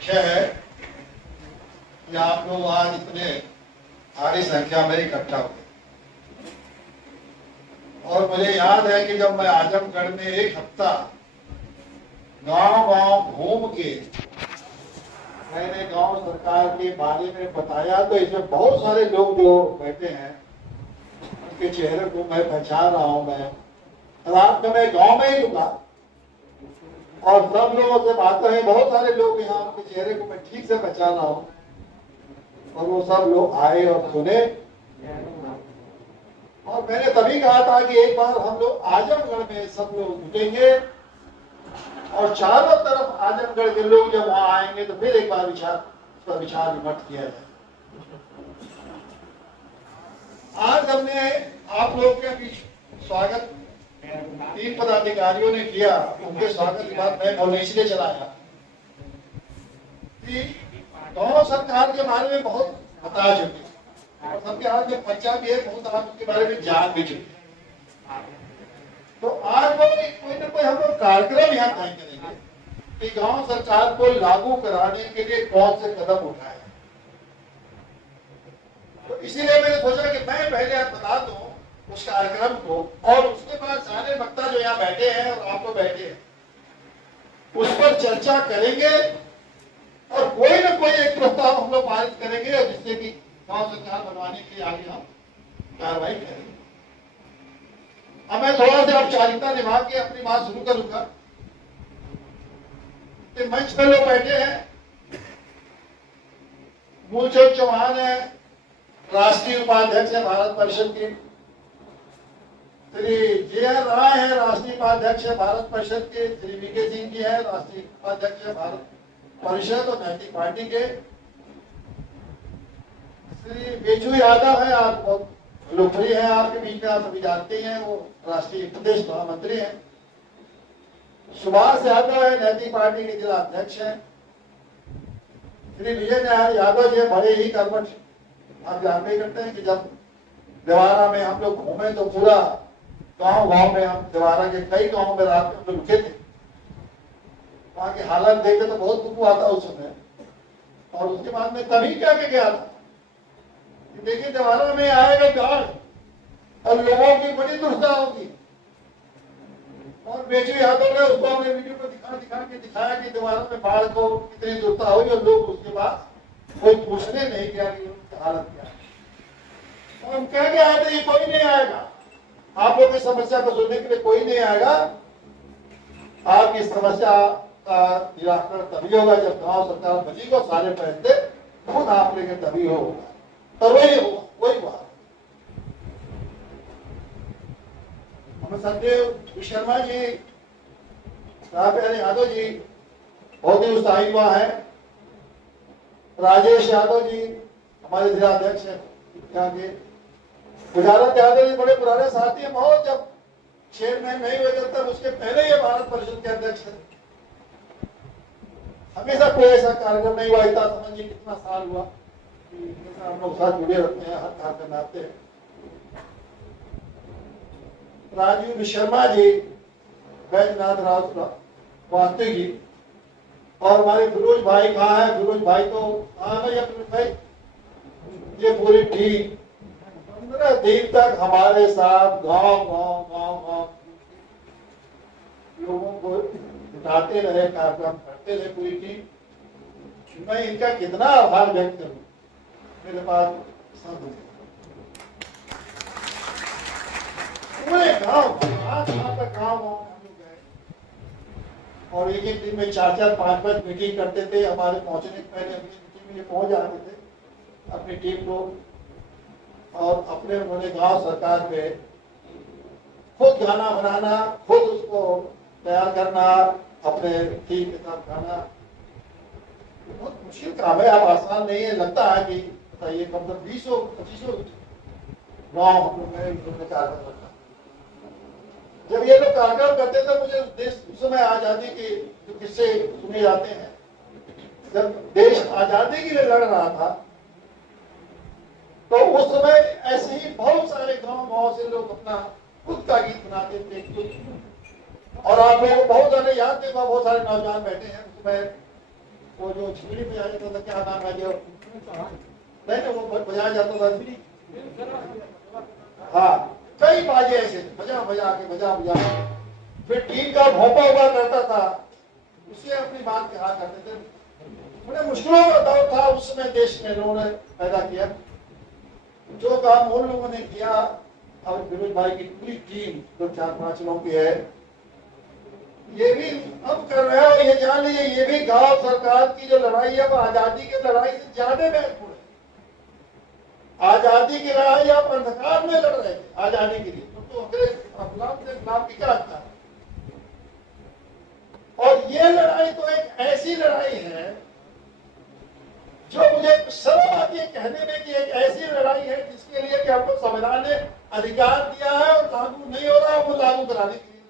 विषय है कि आप लोग आज इतने भारी संख्या में इकट्ठा हुए और मुझे याद है कि जब मैं आजमगढ़ में एक हफ्ता गांव-गांव घूम के मैंने गांव सरकार के बारे में बताया तो इसमें बहुत सारे लोग जो बैठे हैं उनके चेहरे को मैं पहचान रहा हूं। मैं रात में मैं गांव में ही रुका और सब लोगों से बात है, बहुत सारे लोग यहाँ उनके चेहरे को मैं ठीक से पहचान रहा हूँ और वो सब लोग आए और सुने। और मैंने तभी कहा था कि एक बार हम लोग आजमगढ़ में सब लोग जुटेंगे और चारों तरफ आजमगढ़ के लोग जब वहां आएंगे तो फिर एक बार विचार विमर्श किया जाए। आज हमने आप लोग के बीच स्वागत 3 पदाधिकारियों ने किया। उनके स्वागत के बाद मैं बोलने इसलिए चलाया कि गांव सरकार के बारे में बहुत बता चुके और सबके हाथ में पर्चा भी है, बहुत आप उसके बारे में जान भी चुके। तो आज कोई ना कोई हम लोग कार्यक्रम यहाँ तय करेंगे कि गांव सरकार को लागू कराने के लिए कौन से कदम उठाए। तो इसीलिए मैंने सोचा कि मैं पहले आप बता दूं उस कार्यक्रम को और उसके बाद सारे वक्ता जो यहाँ बैठे हैं और आप लोग बैठे हैं उस पर चर्चा करेंगे और कोई ना कोई एक प्रस्ताव हम लोग पारित करेंगे जिससे कि गांव सरकार बनवाने के लिए आगे हम कार्रवाई करेंगे। अब मैं थोड़ा सा औपचारिकता निभा के अपनी बात शुरू करूंगा। मंच पर लोग बैठे हैं, मूलचंद चौहान है, राष्ट्रीय उपाध्यक्ष है भारत परिषद के। श्री जे.आर. राय है, राष्ट्रीय उपाध्यक्ष है भारत परिषद के। श्री वी.के. सिंह जी है, राष्ट्रीय उपाध्यक्ष है भारत परिषद और नैतिक पार्टी के। श्री बेचू यादव है, आप बहुत लोकप्रिय है, आपके बीच में आप सभी जानते हैं, वो राष्ट्रीय प्रदेश महामंत्री हैं। सुभाष यादव है, नैतिक पार्टी के जिला अध्यक्ष हैं। श्री विजय यादव जी बड़े ही कर्मठ, आप जानते करते हैं कि जब देवारा में हम लोग घूमे तो पूरा गांव में हम देवारा के कई गांव में रात में हम लोग रुके थे। वहां की हालत देखे तो बहुत दुख आता उस समय। और उसके बाद में तभी क्या गया था, देखिए देवारा में आएगा गाड़ और लोगों की बड़ी दुर्दशा होगी। और बेचू यादव ने उसको अपने वीडियो को दिखाया कि देवारा में बाढ़ को कितनी दुर्दशा हुई और लोग उसके बाद कोई पूछने नहीं गया कि उनकी हालत क्या है। और हम कह के आए थे कोई नहीं आएगा, आप लोगों की समस्या को सुनने के लिए कोई नहीं आएगा। आपकी समस्या का निराकरण तभी होगा जब गांव सरकार बनेगी और सारे फैसले खुद आप लेंगे तभी होगा। और वही बात हमें संदेव शर्मा जी, रामप्यारे यादव जी बहुत ही उत्साही हुआ है। राजेश यादव जी हमारे जिला अध्यक्ष है यहाँ के। गुजारत यादव जी बड़े पुराने साथी हैं, बहुत जब चेयरमैन नहीं हुए जब तक उसके पहले ये भारत परिषद के अध्यक्ष थे। हमेशा कोई ऐसा कार्यक्रम नहीं हुआ, इतना समझिए कितना साल हुआ हम लोग साथ जुड़े रहते हैं, हर कार्यक्रम आते हैं। राजीव शर्मा जी, बैजनाथ राव वास्तविक जी और हमारे फिरोज भाई कहाँ है? फिरोज भाई तो कहाँ है फिरोज भाई? ये पूरी टीम 15 दिन तक हमारे साथ गांव लोगों को जुटाते रहे, कार्यक्रम करते रहे पूरी टीम। मैं इनका कितना आभार व्यक्त करूं, मेरे पास शब्द पूरे गांव तक गांव गए और एक दिन में 4-4, 5-5 मीटिंग करते थे। हमारे पहुंचने के पहले अपनी मीटिंग में पहुंच जाते थे अपनी टीम को और अपने उन्होंने गांव सरकार पे खुद गाना बनाना, खुद उसको तैयार करना, अपने टीम के साथ गाना बहुत मुश्किल काम है। अब आसान नहीं है, लगता है कि बताइए कम से कम 20-25 गाँव हम लोग में कार्यक्रम करता। जब ये लोग कार्यक्रम करते थे मुझे देश उस समय आजादी के जो किस्से सुने जाते हैं, जब देश आजादी के लिए लड़ रहा था तो उस समय ऐसे ही बहुत सारे गांव से लोग अपना खुद का गीत बनाते थे। और आप लोगों को बहुत ज्यादा याद देगा, बहुत सारे नौजवान बैठे हैं उसमें वो जो छिड़ी बजाया जाता था, क्या नाम है जो, नहीं वो बजाया जाता था, हाँ कई बाजे ऐसे बजा बजा के फिर टीम का भोंपा हुआ करता था, उसे अपनी बात कहा करते थे। बड़े मुश्किलों का दौर था उस समय, देश में लोगों ने पैदा किया जो काम उन लोगों ने किया। अब विनोद भाई की पूरी टीम जो 4-5 लोगों की है, ये भी अब कर रहे हैं। ये जान लीजिए, ये भी गांव सरकार की जो लड़ाई है वो आजादी की लड़ाई से ज्यादा महत्वपूर्ण है। आजादी की लड़ाई आप अंधकार में लड़ रहे थे आजादी के लिए, तो अफलाम से इस्लाम की क्या था। और ये लड़ाई तो एक ऐसी लड़ाई है जो मुझे शर्म आती है कहने में कि एक ऐसी लड़ाई है जिसके लिए कि हमको संविधान ने अधिकार दिया है और लागू नहीं हो रहा, वो लागू कराने के लिए।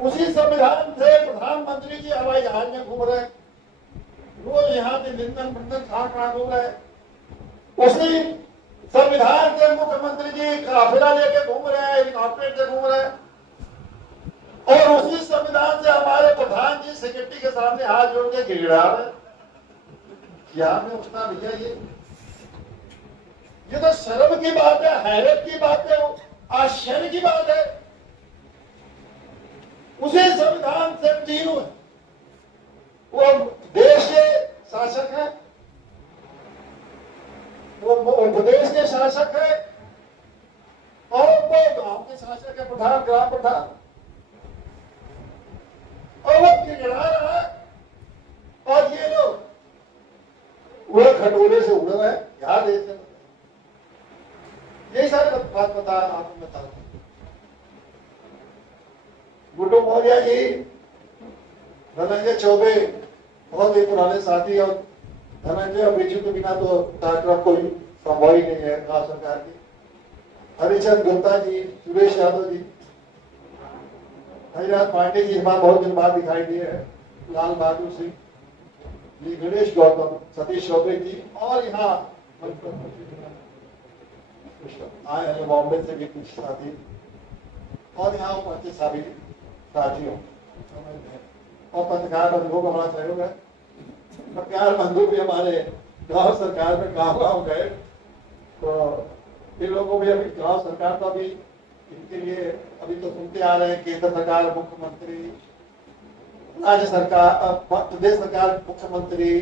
उसी संविधान से प्रधानमंत्री जी हवाई जहाज में घूम रहे, रोज यहाँ से लिंदन खा घूम रहे। उसी संविधान से मुख्यमंत्री जी काफिला लेके घूम रहे हैं, हेलीकॉप्टर से घूम रहे हैं। और उसी संविधान से हमारे प्रधान जी सेक्रेटरी के सामने हाथ जोड़ के गिड़ा रहे। क्या उठना भैया, ये तो शर्म की बात है, हैरत की बात है, आश्चर्य की बात है। उसी संविधान से तीनों है, वो देश के शासक है, वो प्रदेश के शासक है, और वो गांव के शासक है, प्रधान ग्राम प्रधान। और वो गिड़ा रहा है, और ये लोग वो खटोले से उड़ रहे हैं। क्या देश है, यही सारी बात बता आपको बता रहा हूं। गुड्डू मौर्य जी, धनंजय चौबे बहुत ही पुराने साथी, और धनंजय और बिजू के बिना तो कार्यक्रम कोई संभव ही नहीं है गांव सरकार की। हरिचंद गुप्ता जी, सुरेश यादव जी, हरिनाथ पांडे जी हमारे बहुत दिन बाद दिखाई दिए हैं, लाल बहादुर सिंह जी, गणेश गौतम, सतीश चौबे जी, और यहाँ आए हैं बॉम्बे से भी कुछ साथी, और यहाँ उपस्थित सभी साथियों और पत्रकार बंधुओं का हमारा सहयोग है। पत्रकार बंधु भी हमारे गांव सरकार में गांव गए, तो इन लोगों में अभी गांव सरकार तो अभी इनके लिए अभी तो सुनते आ रहे हैं, केंद्र सरकार मुख्यमंत्री, राज्य सरकार, प्रदेश सरकार मुख्यमंत्री,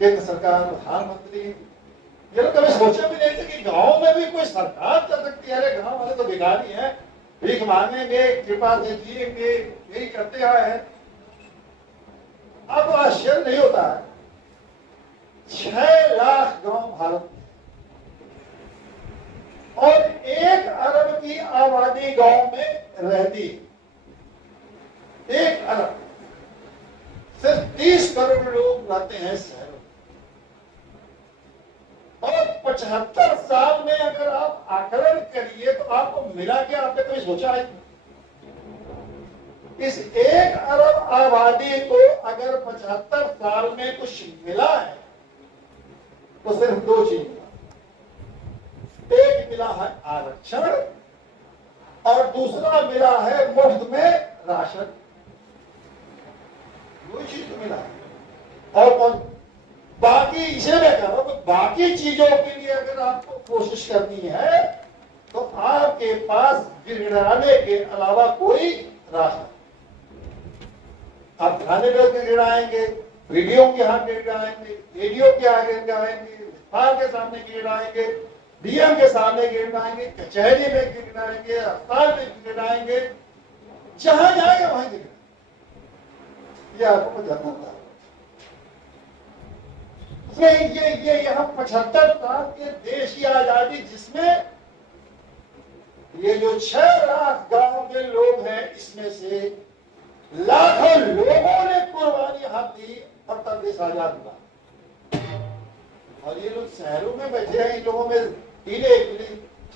केंद्र सरकार प्रधानमंत्री। ये लोग कभी सोचे भी नहीं थे कि गांव में भी कोई सरकार चल सकती है। अरे गांव वाले तो भिखारी हैं, भीख मांगेंगे, कृपा से जिएंगे, यही करते आए हैं। अब आश्चर्य नहीं होता है, 6 लाख गांव भारत में, और 1 अरब की आबादी गांव में रहती है। 1 अरब, सिर्फ 30 करोड़ लोग रहते हैं शहरों में। और 75 साल में अगर आप आकलन करिए तो आपको मिला क्या, आपने कभी सोचा है? इस 1 अरब आबादी को अगर 75 साल में कुछ मिला है तो सिर्फ 2 चीज मिला। एक मिला है आरक्षण, और दूसरा मिला है मुफ्त में राशन। 2 चीज तो मिला है। और कौन बाकी, इसे मैं कह रहा हूं, बाकी चीजों के लिए अगर आपको कोशिश करनी है तो आपके पास गिड़गिड़ाने के अलावा कोई रास्ता। आप थाने पे गिड़गिड़ाएंगे, वीडियो के हाथ गिड़गिड़ाएंगे, रेडियो के आगे गिड़गिड़ाएंगे, विस्तार के सामने गिड़गिड़ाएंगे, डीएम के सामने गिड़गिड़ाएंगे, कचहरी में गिड़गिड़ाएंगे, अस्पताल में गिड़गिड़ाएंगे, जहां जाएंगे वहां गिड़गिड़ाएंगे। ये आपको जानना था। ये यहाँ 75 साल के देश की आजादी, जिसमें ये जो 6 लाख गांव के लोग हैं, इसमें से लाखों लोगों ने कुर्बानी हाथ दी और तब देश आजाद हुआ। और ये लोग शहरों में बैठे हैं, इन लोगों में टीले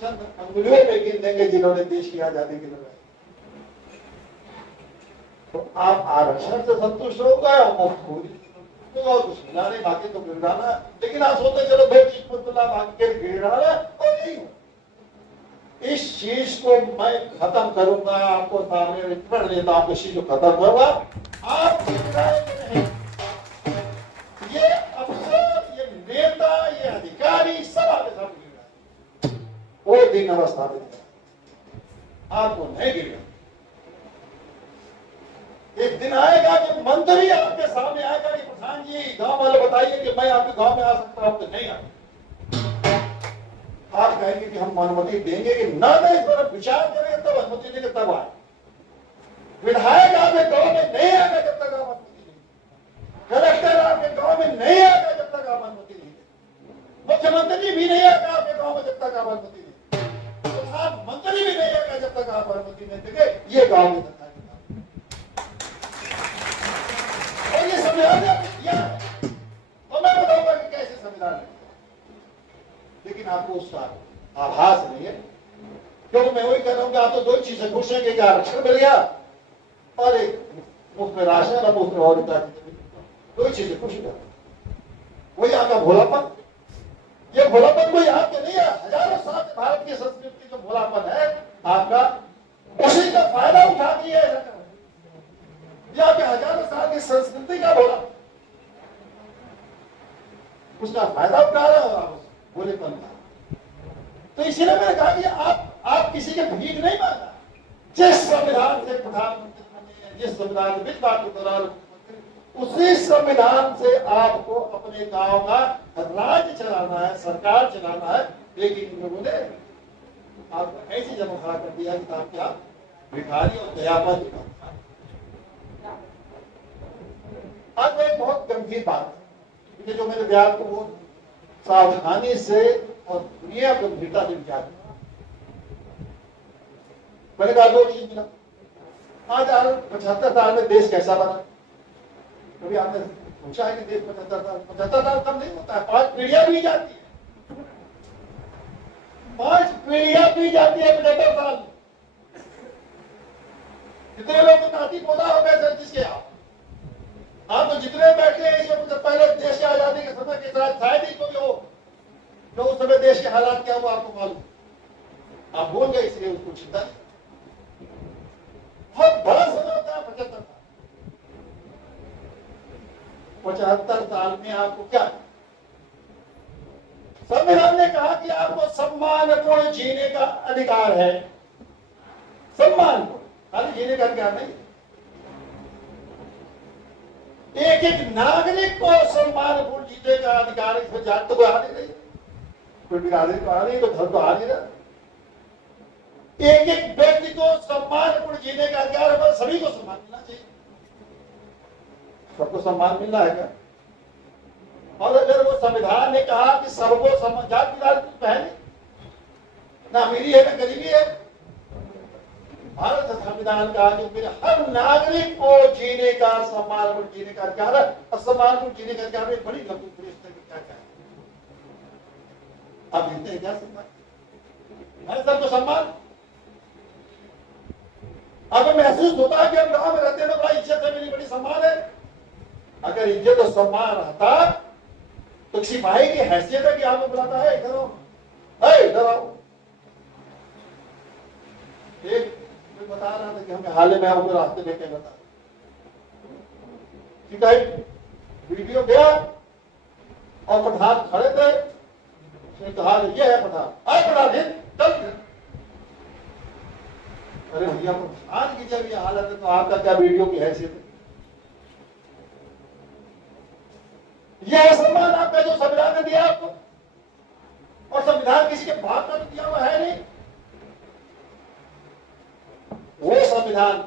चंद अंगुलियों पे गिन देंगे जिन्होंने देश की आजादी की लड़ाई। तो आप आरक्षण से संतुष्ट हो गए और मुफ्त हो गई तो कुछ मिला नहीं, बाकी तो गिड़ाना। लेकिन आप सोचते चलो 2 चीज मुद्दा बाकी के गिड़ाना, और नहीं हो। इस चीज को मैं खत्म करूंगा, आपको सामने पढ़ लेता हूं, इस चीज को खत्म करूंगा। आप दिन अवस्था में आपको नहीं गिरेगा। एक दिन आएगा कि मंत्री आपके सामने आएगा कि प्रधान जी गांव वाले बताइए कि मैं आपके गांव में आ सकता हूं, तो नहीं आ। आप कहेंगे कि हम अनुमति देंगे कि ना नहीं, इस पर विचार करेंगे तब अनुमति देंगे, तब आए। विधायक आपके गांव में नहीं आएगा जब तक आप अनुमति नहीं। कलेक्टर आपके गांव में नहीं आएगा जब तक आप अनुमति नहीं। मुख्यमंत्री भी नहीं आएगा आपके गांव में जब तक आप अनुमति नहीं। प्रधानमंत्री भी नहीं आएगा जब तक आप अनुमति नहीं देंगे। ये गांव में सरकार और ये संविधान ने किया है, तो मैं बताऊंगा कि कैसे संविधान ने, लेकिन आपको उसका आभास नहीं है। क्योंकि मैं वही कह रहा हूं कि आप तो दो चीजें खुश हैं कि आरक्षण मिल गया और एक मुफ्त में राशन और मुफ्त में और दो चीजें खुश है। वही आपका भोलापन, ये भोलापन कोई आपके नहीं है, हजारों साल से भारत की संस्कृति जो भोलापन है आपका, उसी का फायदा उठा दिया है। यहाँ पे हजारों साल की संस्कृति का भोला, उसका फायदा उठा रहे हो आप भोलेपन का। तो इसीलिए मैंने कहा कि आप किसी के भीख नहीं मांगा। जिस संविधान से प्रधानमंत्री बने, जिस संविधान में बात के दौरान, उसी संविधान से आपको अपने गांव का राज्य चलाना है, सरकार चलाना है। लेकिन इन लोगों ने आपको ऐसी जगह खड़ा कर दिया कि आप क्या भिखारी और दयापन। आज में एक बहुत गंभीर बात है जो मेरे बयान को वो सावधानी से और दुनिया गंभीरता से विचार, मैंने कहा दो चीज मिला। आज 75 साल में देश कैसा बना, कभी आपने सोचा है कि देश 75 साल कम नहीं होता है। 5 पीढ़ियां भी जाती है, 5 पीढ़ियां भी जाती है 75 साल में। कितने लोग तो नाती पोता हो गए सर जिसके आप तो जितने बैठे हैं इसमें तो पहले देश की आजादी के समय के साथ शायद ही कोई हो जो उस समय देश के हालात क्या हुआ आपको मालूम, आप भूल गए, इसलिए उसको चिंता नहीं। बहुत बड़ा समय होता है 75 साल में आपको क्या, संविधान ने कहा कि आपको सम्मानपूर्ण जीने का अधिकार है। सम्मानपूर्ण, खाली जीने का अधिकार नहीं, एक एक नागरिक को सम्मानपूर्ण जीने का अधिकार। इसमें जात तो कोई आ नहीं रही, कोई बिरादरी तो आ रही, तो धर्म तो आ नहीं रहा। एक एक व्यक्ति को सम्मानपूर्ण जीने का अधिकार है, सभी को सम्मान मिलना चाहिए। सबको सम्मान मिलना है क्या? और अगर वो संविधान ने कहा कि सबको सम्मान, जात बिरादरी तो है नहीं, ना अमीरी है ना गरीबी है। भारत संविधान का जो मेरे हर नागरिक को जीने का, सम्मानपूर्ण जीने का अधिकार है। और सम्मानपूर्ण जीने का अधिकार में बड़ी लंबी क्या है, आप देते हैं क्या सम्मान? हमारे सबको सम्मान। अगर महसूस होता है कि हम गांव में रहते हैं तो बड़ा इज्जत है, मेरी बड़ी सम्मान है। अगर इज्जत और सम्मान रहता तो सिपाही की हैसियत है कि आपको बुलाता है इधर आओ। एक बता रहा था कि हमें हाल में हम रास्ते में क्या बता, वीडियो गया और प्रधान खड़े थे, उसने कहा ये है प्रधान, प्रधान चल। अरे भैया प्रधान की जब ये हालत है तो आपका क्या वीडियो की हैसियत है? यह सम्मान आपका जो संविधान ने दिया आपको, और संविधान किसी के बाप का तो दिया हुआ है नहीं। वो संविधान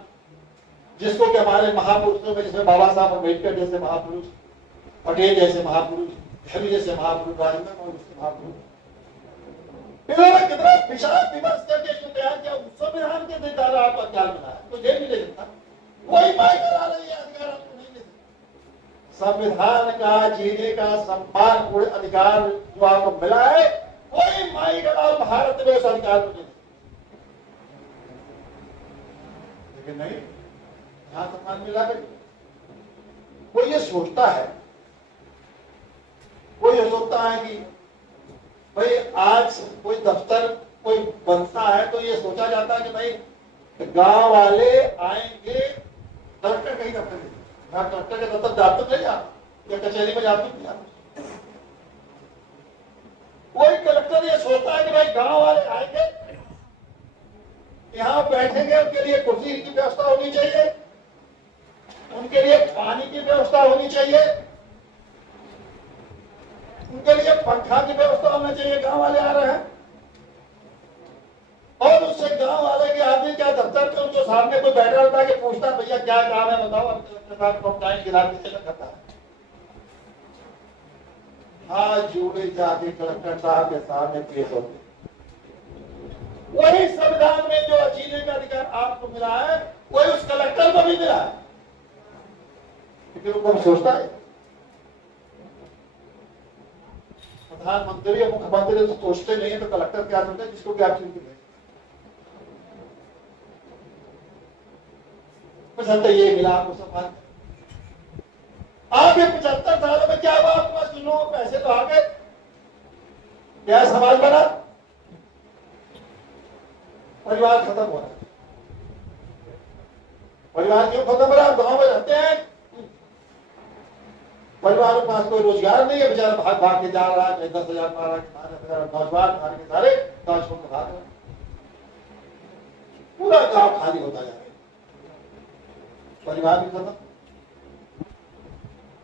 जिसको कि हमारे महापुरुषों में, जिसमें बाबा साहब अम्बेडकर जैसे महापुरुष, पटेल जैसे महापुरुष, नेहरू जैसे महापुरुष, राजेंद्र प्रसाद जैसे महापुरुष, इन्होंने कितना विचार विमर्श करके इसको तैयार किया। उस संविधान के द्वारा आपका क्या मिला है? तो जेल मिले सकता, वही माई करा रही है, अधिकार आपको नहीं मिले। संविधान का जीने का सम्मानपूर्ण अधिकार जो आपको मिला है, वही माई का भारत में उस अधिकार को, नहीं यहां सम्मान मिला है। कोई ये सोचता है, कोई ये सोचता है कि भाई आज कोई दफ्तर कोई बनता है तो ये सोचा जाता है कि भाई गांव वाले आएंगे, कलेक्टर कहीं दफ्तर नहीं, कलेक्टर के दफ्तर जाते नहीं आप, या कचहरी में जाते नहीं आप। कोई कलेक्टर ये सोचता है कि भाई गांव वाले आएंगे यहाँ बैठेंगे उनके लिए कुर्सी की व्यवस्था होनी चाहिए, उनके लिए पानी की व्यवस्था होनी चाहिए, उनके लिए पंखा की व्यवस्था होना चाहिए। गांव वाले आ रहे हैं और उससे गांव वाले के आदमी क्या दफ्तर में उनके सामने कोई बैठा होता है कि पूछता भैया क्या काम है बताओ, अब कलेक्टर साहब को टाइम गिरा के चला करता है। आज जुड़े जाके कलेक्टर साहब के सामने पेश होते, वही संविधान में जो जीने का अधिकार आपको मिला है वही उस कलेक्टर को भी मिला है। लेकिन वो सोचता है प्रधानमंत्री और मुख्यमंत्री तो सोचते नहीं है, तो कलेक्टर क्या सोचते हैं जिसको क्या चीज मिले। ये मिला आपको सफाई। आगे 75 सालों में क्या हुआ आपके पास? लोगों को पैसे तो आ गए, क्या समाज बना? परिवार खत्म हो रहा है। परिवार क्यों खत्म हो रहा है? गांव में रहते हैं, परिवार के पास कोई रोजगार नहीं है, बेचारा भाग भाग के जा रहा है, 10,000 12,000 नौजवान सारे के सारे गांव छोड़ के भाग रहे, पूरा गांव खाली होता जा रहा है, परिवार भी खत्म।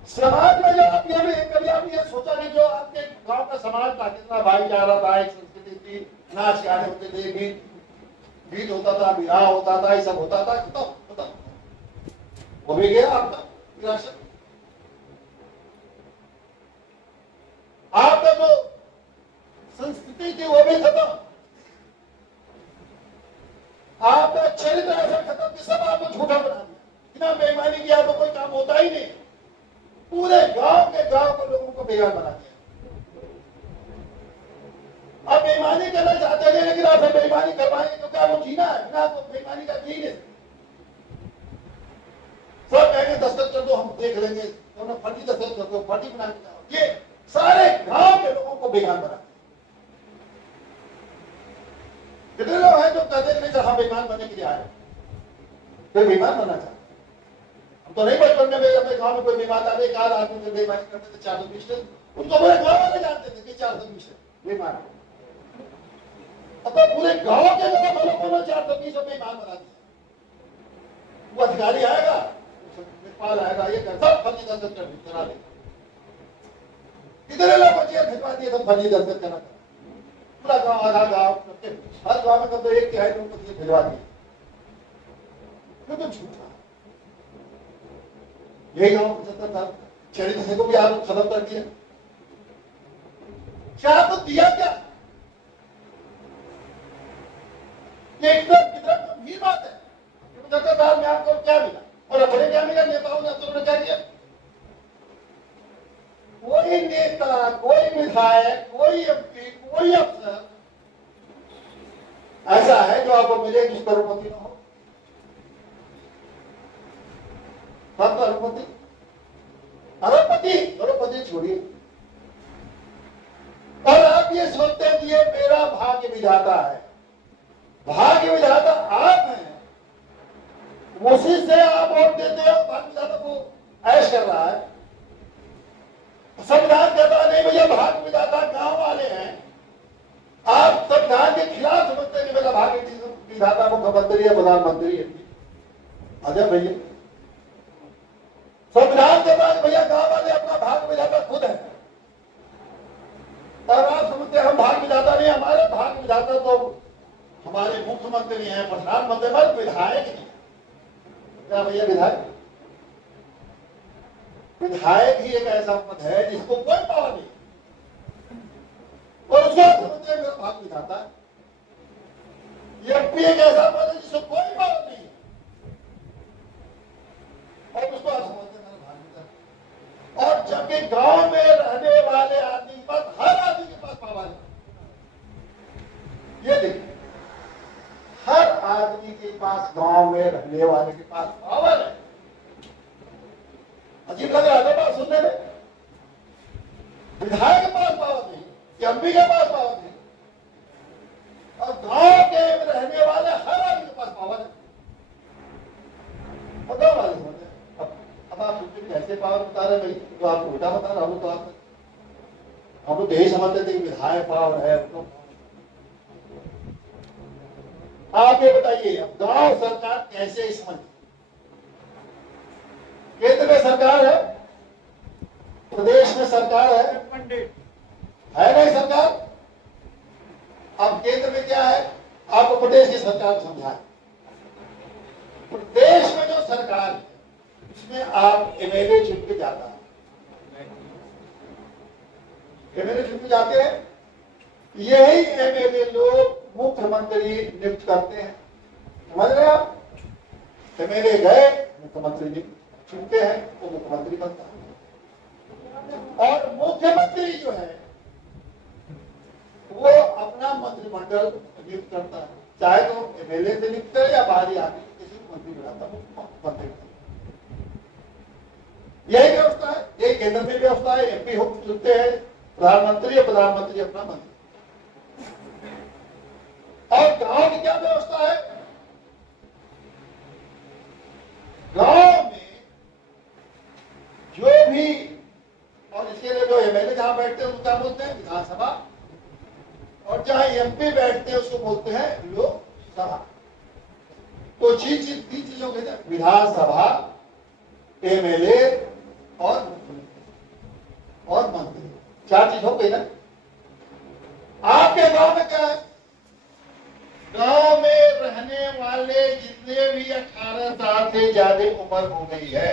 समाज में जो आप कभी आप ये सोचा नहीं, जो आपके गांव का समाज था कितना भाईचारा था, एक संस्कृति थी, नाच गाने होते थे, गीत होता था, विवाह होता था, ये सब होता था, खत्म। वो भी गया आपका विरासत। आपका जो संस्कृति थी वो भी खत्म, आपका चरित्र ऐसा खत्म कि सब आपको झूठा बना दिया। बिना बेईमानी किया तो कोई काम होता ही नहीं। पूरे गांव के लोगों को बेगार बना दिया। अब बेईमानी करना चाहते हैं, लेकिन आप बेईमानी करवाएंगे तो क्या वो जीना है? बिना तो बेईमानी का जी नहीं। सब कहेंगे दस्तखत कर दो, हम देख लेंगे, तो फर्जी दस्तखत कर दो, फर्जी बना के जाओ। ये सारे गांव के लोगों को बेगार बना। कितने लोग हैं जो कहते हैं हम बेईमान बनने के लिए आए, फिर बेईमान बनना चाहते। हम तो नहीं बचपन में अपने गांव में कोई बेईमान आते, एक आदमी से बेईमानी करते थे 420 उनको पूरे गांव वाले जानते थे कि 420 बेईमान। अब तो पूरे गांव के लोगों को 420 बेईमान बना दिया। वो अधिकारी आएगा, लेखपाल आएगा, ये सब फर्जी दस्तखत करा देगा। कितने लोग बच्चे भिजवा दिए, तो फर्जी दस्तखत करना पूरा गांव, आधा गांव, हर गांव में कब तो एक तिहाई लोग भिजवा दिए, तो झूठा। यही गांव 75 साल चरित्र को भी आप खत्म कर दिया। क्या तो दिया क्या? ये कितना गंभीर बात है। 75 साल में आपको क्या मिला और अपने क्या मिला? नेताओं ने तुमने क्या किया? कोई नेता, कोई विधायक, कोई एमपी, कोई अफसर ऐसा है जो आपको मिले जिस करोड़पति न हो। सब करोड़पति छोड़िए। और आप ये सोचते हैं कि ये मेरा भाग्य विधाता है। भाग्य विधाता आप हैं, उसी से आप वोट देते हो। भाग्य विधाता को ऐश कर रहा है। संविधान कहता नहीं भैया भाग्य विधाता गांव वाले हैं। आप संविधान के खिलाफ समझते हैं कि मेरा भाग्य विधाता मुख्यमंत्री है, प्रधानमंत्री है। अजय भैया संविधान के बाद भैया गांव वाले अपना भाग्य विधाता खुद है। और आप समझते हम भाग्य विधाता नहीं, हमारे भाग्य विधाता तो हमारे मुख्यमंत्री हैं, प्रधानमंत्री, हमारे विधायक नहीं। क्या भैया विधायक? विधायक ही एक ऐसा पद है जिसको कोई पावर नहीं, और उसको समझते हैं मेरा भाग्य विधाता है। एमपी एक ऐसा पद है जिसको कोई पावर नहीं, और उसको आप समझते हैं मेरा भाग्य विधाता। और जबकि गांव में रहने वाले आदमी के पास, हर आदमी के पास पावर है। ये देखिए, हर आदमी के पास, गांव में रहने वाले के पास पावर है। अजीब लग रहा है बात सुनने में। विधायक के पास पावर नहीं, एमपी के पास पावर नहीं, और गांव के रहने वाले हर आदमी के पास पावर है। और गांव वाले समझते हैं। अब आप सोचिए कैसे पावर बता रहे भाई, तो आपको उल्टा बता रहा हूं। तो हम लोग यही समझते थे कि विधायक पावर है। आप ये बताइए, अब गांव सरकार कैसे समझ? केंद्र में सरकार है, प्रदेश में सरकार है, है नहीं सरकार? अब केंद्र में क्या है, आपको प्रदेश की सरकार को समझाए। प्रदेश में जो सरकार है उसमें आप एमएलए चुन के जाता है, एमएलए चुन के जाते हैं, यही एमएलए लोग मुख्यमंत्री नियुक्त करते हैं। समझ रहे आप? एमएलए गए, मुख्यमंत्री चुनते हैं, वो मुख्यमंत्री बनता है। और मुख्यमंत्री जो है वो अपना मंत्रिमंडल नियुक्त करता है, चाहे तो एमएलए से नियुक्त करे या बाहरी आदमी किसी मंत्री बनाता मंत्री। यही व्यवस्था है, यही केंद्र में व्यवस्था है। एमपी हो चुनते हैं प्रधानमंत्री या प्रधानमंत्री अपना मंत्री। और गांव की क्या व्यवस्था है? गांव में जो भी, और इसके लिए जो एमएलए जहां बैठते हैं उसको क्या बोलते हैं? विधानसभा। और जहां एमपी बैठते हैं उसको बोलते हैं लोकसभा। तो तीन चीजों के विधानसभा, एमएलए और मंत्री, चार चीज हो गई ना। आपके गांव में क्या है? गांव में रहने वाले जितने भी 18 साल से ज्यादा उम्र हो गई है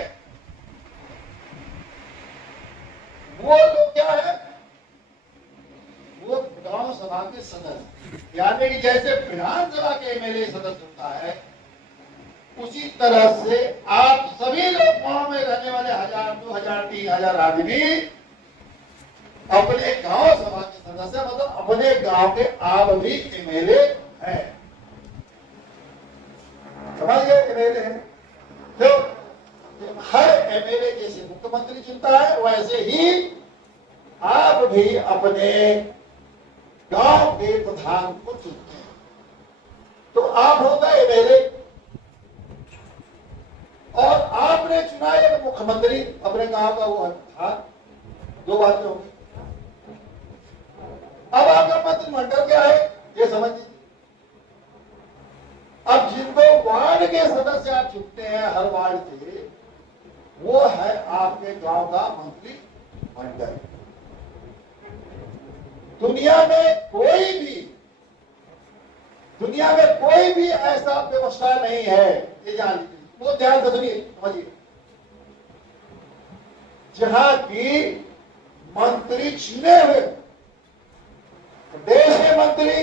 वो लोग क्या है? वो गांव सभा के सदस्य, यानी कि जैसे विधानसभा के एमएलए सदस्य होता है उसी तरह से आप सभी लोग गांव में रहने वाले 1000, 2000, 3000 आदमी अपने गांव सभा के सदस्य, मतलब अपने गांव के आप भी एमएलए है। समझ गए? एमएलए है। तो हर एमएलए जैसे मुख्यमंत्री चुनता है वैसे ही आप भी अपने गांव के प्रधान को चुनते हैं। तो आप हो गए एमएलए और आपने चुना एक मुख्यमंत्री, अपने गांव का वो प्रधान। दो बातें होंगी। अब आपका मंत्रिमंडल क्या है ये समझ लीजिए। अब जिनको वार्ड के सदस्य आप चुनते हैं हर वार्ड से, वो है आपके गांव का मंत्रिमंडल। दुनिया में कोई भी ऐसा व्यवस्था नहीं है, ये जान लीजिए, वो ध्यान से सुनिए, समझिए, जहां की मंत्री चुने हुए देश के मंत्री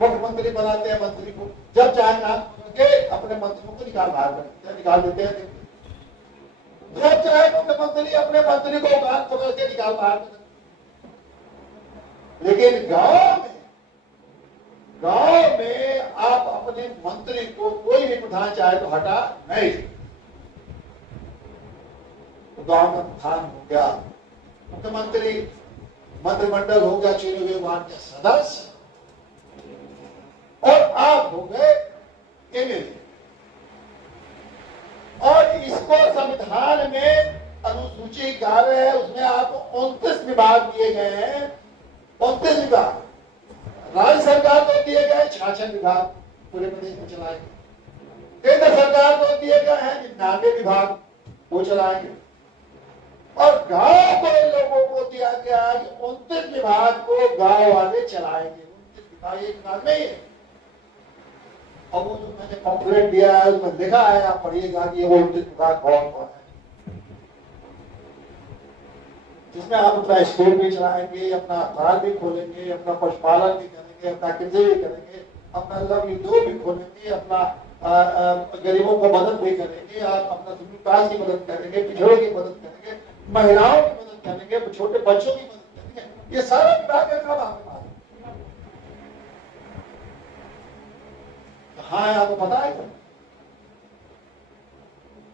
मुख्यमंत्री बनाते हैं मंत्री को, जब चाहे काम करके अपने मंत्रियों को निकाल देते हैं। जब चाहे मुख्यमंत्री अपने मंत्री को बात पकड़ के निकाल बाहर देते। लेकिन गांव में आप अपने मंत्री को कोई भी प्रधान चाहे तो हटा नहीं। तो गांव का प्रधान हो गया मुख्यमंत्री, मंत्रिमंडल हो गया चुने हुए वार्ड के सदस्य, और आप हो गए एमएलए। और इसको संविधान में अनुसूची 11 है, उसमें आपको 29 विभाग दिए गए हैं। 29 विभाग राज्य सरकार को दिए गए, 66 विभाग पूरे प्रदेश में चलाएंगे। केंद्र सरकार को दिए गए हैं 99 विभाग, वो चलाएंगे। और गांव के लोगों को दिया गया है कि 29 विभाग को गांव वाले चलाएंगे। 29 विभाग एक विभाग नहीं है। और वो जो मैंने पॉम्पलेट दिया है उसमें लिखा है, आप पढ़िएगा कि वो 29 विभाग कौन कौन है, जिसमें आप अपना स्कूल भी चलाएंगे, अपना अस्पताल भी खोलेंगे, अपना पशुपालन भी करेंगे, अपना कृषि भी करेंगे, अपना लघु उद्योग भी खोलेंगे, अपना गरीबों को मदद भी करेंगे, आप अपना विकास की मदद करेंगे, पिछड़ों की मदद करेंगे, महिलाओं की मदद करेंगे, छोटे बच्चों की मदद करेंगे। ये सारा विभाग है आपके पास। हाँ, आपको पता है।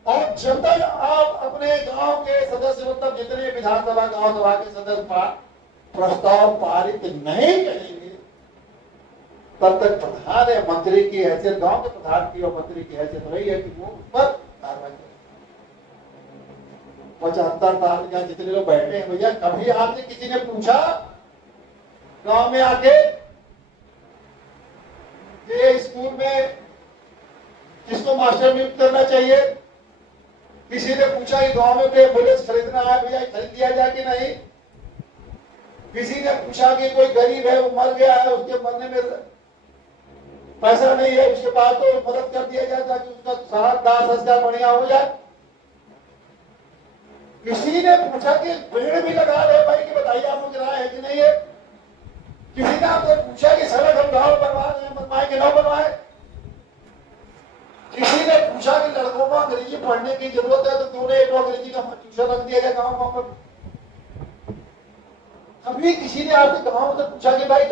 और जब तक आप अपने गांव के सदस्य, मतलब जितने विधानसभा गांव सभा के सदस्य प्रस्ताव पारित नहीं करेंगे, तब तक प्रधान या मंत्री की हैसियत, गांव के प्रधान की और मंत्री की हैसियत रही है कि वो उस पर कार्रवाई करें। 75 साल या जितने लोग बैठे हैं भैया, कभी आपसे किसी ने पूछा गांव में आके कि को मास्टर नियुक्त करना चाहिए। किसी ने पूछा कि गांव में कोई एम्बुलेंस खरीदना है भैया, खरीद दिया जाए कि नहीं। किसी ने पूछा कि कोई गरीब है, वो मर गया है, उसके मरने में पैसा नहीं है, उसके पास तो मदद कर दिया जाए ताकि उसका सारा दाह संस्कार बढ़िया हो जाए। किसी ने पूछा कि पेड़ भी लगा रहे भाई, कि बताइए आप लोग राय है कि नहीं है। किसी ने आपसे पूछा कि सड़क हम गाँव बनवा रहे हैं, बनवाए कि न बनवाए। किसी ने पूछा कि लड़कों को अंग्रेजी पढ़ने की जरूरत है, तो क्यों नहीं एक अंग्रेजी का ट्यूशन रख दिया जाए गाँव में। कभी किसी ने आपसे गाँव से पूछा कि भाई